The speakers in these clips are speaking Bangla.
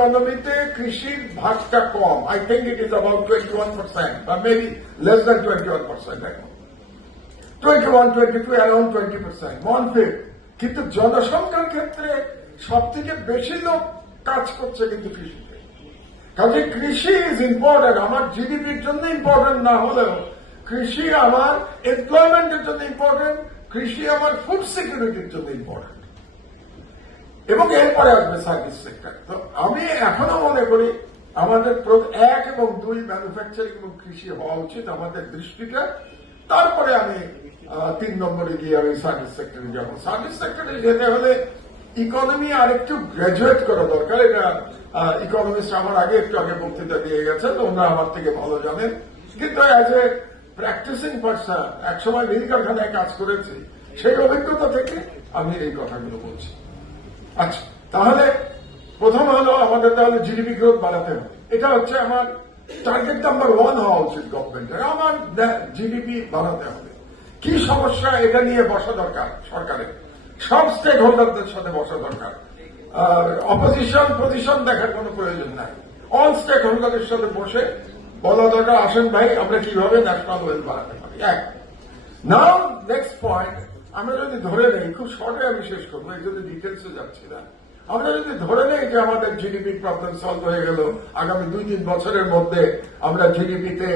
ইকোনমিতে কৃষির ভাগটা কম। I think it is about 21% বা মেবি লেস দ্যান 21% এখন, 21, 22, অ্যারাউন্ড 20%, 1/5। কিন্তু জনসংখ্যার ক্ষেত্রে সব থেকে বেশি লোক কাজ করছে কিন্তু কৃষিতে। কাজে কৃষি ইজ ইম্পর্টেন্ট, আমার জিডিপির জন্য ইম্পর্টেন্ট না হলেও কৃষি আমার এমপ্লয়মেন্টের জন্য ইম্পর্টেন্ট, কৃষি আমার ফুড সিকিউরিটির জন্য ইম্পর্টেন্ট, এবং এরপরে আসবে সার্ভিস সেক্টর। তো আমি এখনো মনে করি আমাদের 1 এবং 2 ম্যানুফ্যাকচারিং এবং কৃষি হওয়া উচিত আমাদের দৃষ্টিটা। তারপরে আমি 3 নম্বরে গিয়ে আমি সার্ভিস সেক্টরে যাব। সার্ভিস সেক্টরে যেতে হলে ইকোনমি আরেকটু গ্রাজুয়েট করা দরকার। এটা ইকোনমিস্ট আমার একটু আগে বক্তৃতা দিয়ে গেছেন, ওনারা আমার থেকে ভালো জানেন। কিন্তু অ্যাজ এ প্র্যাকটিসিং পার্সন, একসময় মিল কারখানায় কাজ করেছি, সেই অভিজ্ঞতা থেকে আমি এই কথাগুলো বলছি। আচ্ছা, তাহলে প্রথম হলো আমাদের তাহলে জিডিপি গ্রোথ বাড়াতে হবে। এটা হচ্ছে আমার টার্গেট নাম্বার 1 হওয়া উচিত গভর্নমেন্টের। আমার জিডিপি বাড়াতে হবে। কি সমস্যা, এটা নিয়ে বসা দরকার সরকারের, সব স্টেক হোল্ডারদের সাথে বসা দরকার। অপোজিশন পজিশন দেখার কোনো প্রয়োজন নাই, অল স্টেক হোল্ডারের সাথে বসে বলা দরকার, আসেন ভাই আমরা কিভাবে ন্যাশনাল ওয়েলথ বাড়াতে পারি। নাও নেক্সট পয়েন্ট, আমরা যদি ধরে নেই, খুব শর্টে আমি শেষ করবো, এই জন্য ডিটেলসে যাচ্ছি না। আমরা যদি ধরে নেই যে আমাদের জিডিপির প্রবলেম সলভ হয়ে গেল, আগামী 2-3 বছরের মধ্যে আমরা জিডিপিতে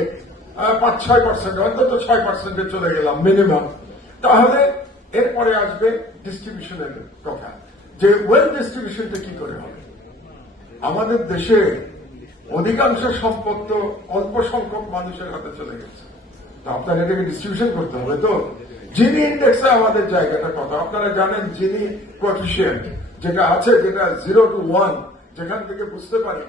5-6%, অন্তত 6% চলে গেলাম মিনিমাম, তাহলে এরপরে আসবে ডিস্ট্রিবিউশনের কথা, যে ওয়েলথ ডিস্ট্রিবিউশনটা কি করে হবে। আমাদের দেশে অধিকাংশ সম্পদ তো অল্প সংখ্যক মানুষের হাতে চলে গেছে, তো আপনার এটাকে ডিস্ট্রিবিউশন করতে হবে। তো জিনি ইন্ডেক্সে আমাদের জায়গাটা কত আপনারা জানেন। জিনি কোএফিসিয়েন্ট যেটা আছে, যেটা 0 to 1, যেখান থেকে বুঝতে পারি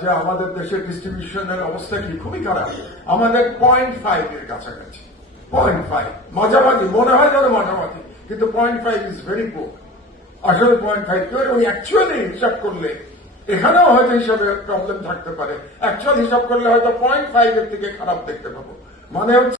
যে আমাদের দেশের ডিস্ট্রিবিউশনের অবস্থা কি, খুবই খারাপ। আমাদের 0.5 এর কাছাকাছি, 0.5 মাঝামাঝি, মনে হয় যেন মাঝামাঝি, কিন্তু 0.5 ইজ ভেরি পুয়ার। আসলে 0.5 ওই অ্যাকচুয়ালি হিসাব করলে এখানেও হয়তো হিসাবে প্রবলেম থাকতে পারে। অ্যাকচুয়াল হিসাব করলে হয়তো 0.5 এর থেকে খারাপ দেখতে পাবো। মানে হচ্ছে